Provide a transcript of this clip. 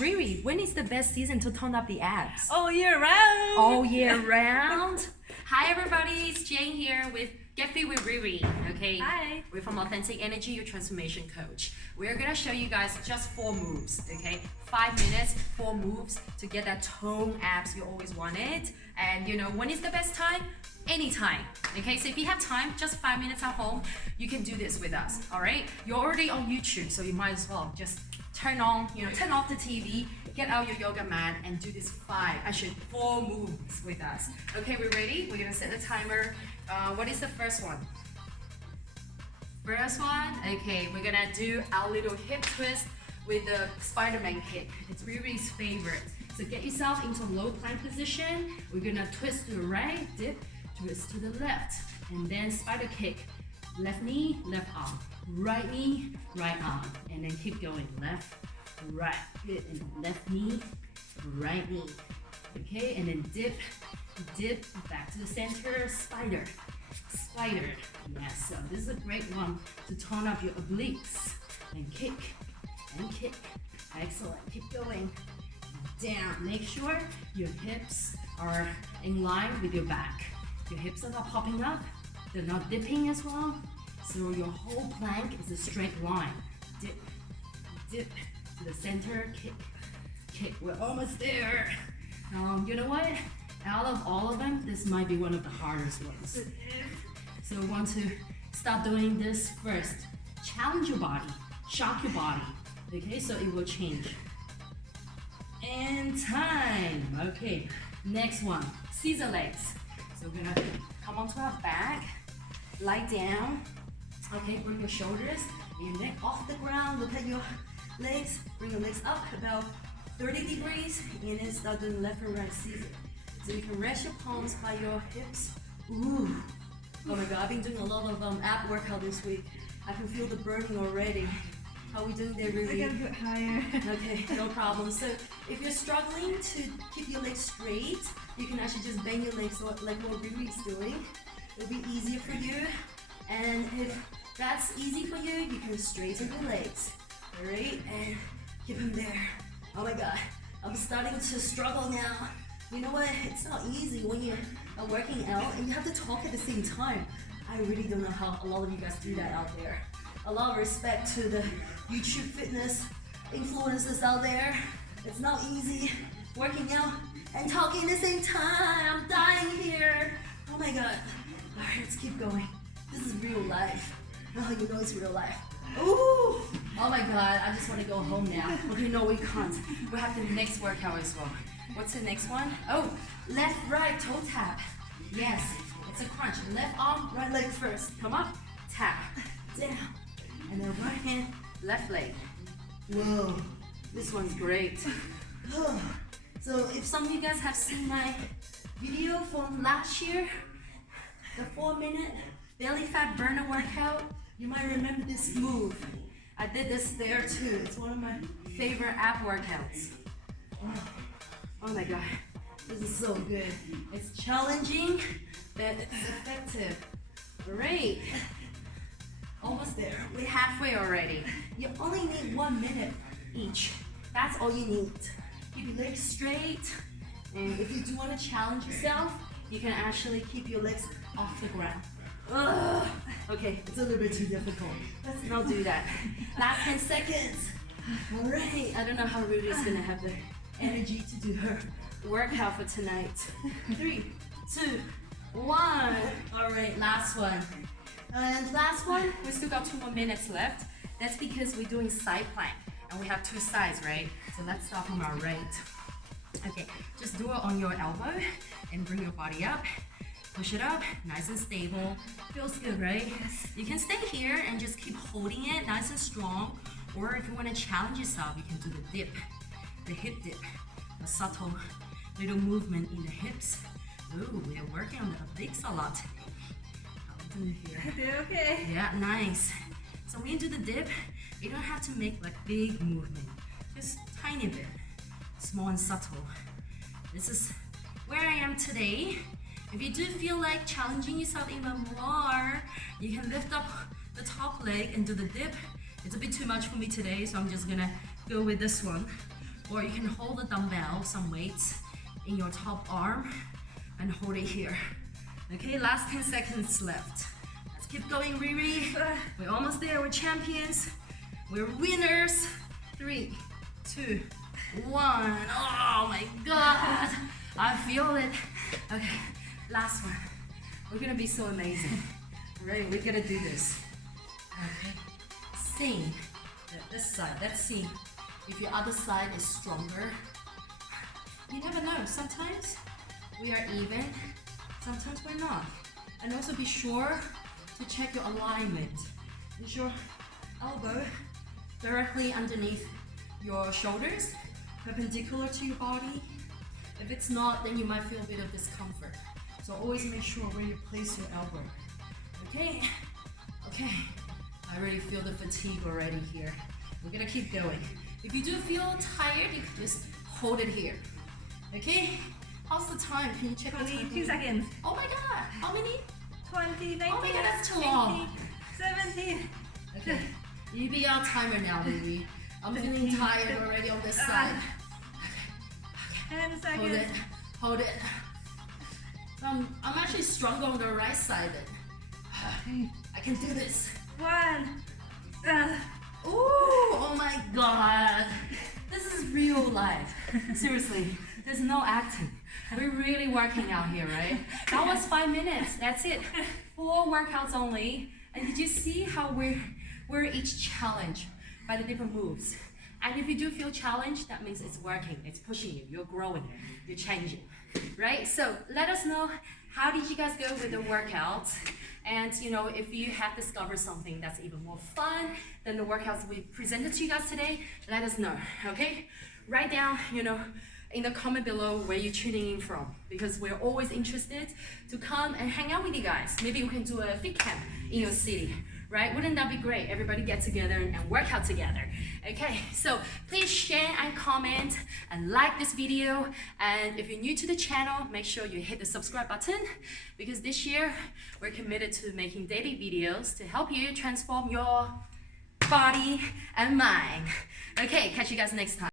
Riri, when is the best season to tone up the abs? All year round. All year round? Hi everybody, it's Jane here with Get Fit with Riri. Okay. Hi. We're from Authentic Energy, your transformation coach. We're gonna show you guys just 4 moves. Okay, 5 minutes, 4 moves to get that tone abs you always wanted. And you know when is the best time? Anytime. Okay, so if you have time, just 5 minutes at home, you can do this with us. All right, you're already on YouTube, so you might as well just turn off the TV, get out your yoga mat, and do this 4 moves with us. Okay, we're ready? We're gonna set the timer. What is the first one? First one, okay, we're gonna do our little hip twist with the Spider-Man kick. It's Riri's favorite. So get yourself into low plank position. We're gonna twist to the right, dip, twist to the left, and then spider kick. Left knee, left arm. Right knee, right arm. And then keep going. Left, right, good. And then left knee, right knee. Okay, and then dip, dip, back to the center, spider, spider. Yes, so this is a great one to tone up your obliques. And kick, and kick. Excellent, keep going. Down, make sure your hips are in line with your back. Your hips are not popping up, they're not dipping as well. So your whole plank is a straight line. Dip, dip to the center, kick, kick. We're almost there. You know what? Out of all of them, this might be one of the hardest ones. So we want to start doing this first. Challenge your body, shock your body. Okay, so it will change. And time. Okay, next one, scissor legs. So we're gonna come onto our back, lie down. Okay, bring your shoulders and your neck off the ground. Look at your legs. Bring your legs up about 30 degrees and then start doing left and right scissor. So you can rest your palms by your hips. Ooh. Oh my God, I've been doing a lot of ab workout this week. I can feel the burning already. How are we doing there, Riri? I got a bit higher. Okay, no problem. So if you're struggling to keep your legs straight, you can actually just bend your legs like what Riri's doing. It'll be easier for you. And if that's easy for you, you can straighten your legs. All right, and keep them there. Oh my God, I'm starting to struggle now. You know what? It's not easy when you are working out and you have to talk at the same time. I really don't know how a lot of you guys do that out there. A lot of respect to the YouTube fitness influencers out there. It's not easy working out and talking at the same time. I'm dying here. Oh my God. All right, let's keep going. This is real life. Oh, you know it's real life. Ooh. Oh my God, I just want to go home now. Okay, no, we can't. We have the next workout as well. What's the next one? Oh, left, right, toe tap. Yes, it's a crunch. Left arm, right leg first. Come up, tap, down. And then right hand, left leg. Whoa, this one's great. So if some of you guys have seen my video from last year, the 4-minute belly fat burner workout, you might remember this move. I did this there too. It's one of my favorite ab workouts. Oh my God, this is so good. It's challenging, but it's effective. Great. Almost there. We're halfway already. You only need 1 minute each. That's all you need. Keep your legs straight. And if you do want to challenge yourself, you can actually keep your legs off the ground. Ugh. Okay, it's a little bit too difficult. Let's not do that. Last 10 seconds. All right. I don't know how Rudy's gonna have the energy to do her workout for tonight. 3, 2, 1. All right, last one. And last one, we still got 2 more minutes left. That's because we're doing side plank and we have 2 sides, right? So let's start from our right. Okay, just do it on your elbow and bring your body up. Push it up, nice and stable. Feels good, right? You can stay here and just keep holding it nice and strong. Or if you want to challenge yourself, you can do the dip, the hip dip, a subtle little movement in the hips. Ooh, we are working on the obliques a lot. I did okay. Yeah, nice. So when you do the dip, you don't have to make like big movement. Just tiny bit, small and subtle. This is where I am today. If you do feel like challenging yourself even more, you can lift up the top leg and do the dip. It's a bit too much for me today, so I'm just gonna go with this one. or you can hold the dumbbell, some weights in your top arm and hold it here. Okay, last 10 seconds left. Let's keep going, Riri. We're almost there, we're champions. We're winners. 3, 2, 1. Oh my God, I feel it. Okay, last one. We're gonna be so amazing. Ready, we're gonna do this. Okay, same. This side, let's see if your other side is stronger. You never know, sometimes we are even, sometimes we're not. And also be sure to check your alignment. Is your elbow directly underneath your shoulders, perpendicular to your body? If it's not, then you might feel a bit of discomfort. So always make sure where you place your elbow. Okay? Okay. I already feel the fatigue already here. We're gonna keep going. If you do feel tired, you can just hold it here. Okay? How's the time? Can you check the time? 22 seconds. Oh my God! How many? 20, 19, Oh my God, that's too long. 17. Okay. You be our timer now, baby. I'm feeling tired already on this side. 10 Hold seconds. it. Hold it. I'm actually stronger on the right side then. I can do this. 1. Ooh, oh my God. This is real life. Seriously, there's no acting. We're really working out here, right? That was 5 minutes, that's it. 4 workouts only. And did you see how we're each challenged by the different moves? And if you do feel challenged, that means it's working, it's pushing you, you're growing, you're changing, right? So let us know, how did you guys go with the workouts? And you know, if you have discovered something that's even more fun than the workouts we presented to you guys today, let us know, okay? Write down, you know, in the comment below where you're tuning in from, because we're always interested to come and hang out with you guys. Maybe we can do a fit camp in your city, right? Wouldn't that be great? Everybody get together and work out together. Okay, so please share and comment and like this video. And if you're new to the channel, make sure you hit the subscribe button, because this year we're committed to making daily videos to help you transform your body and mind. Okay, catch you guys next time.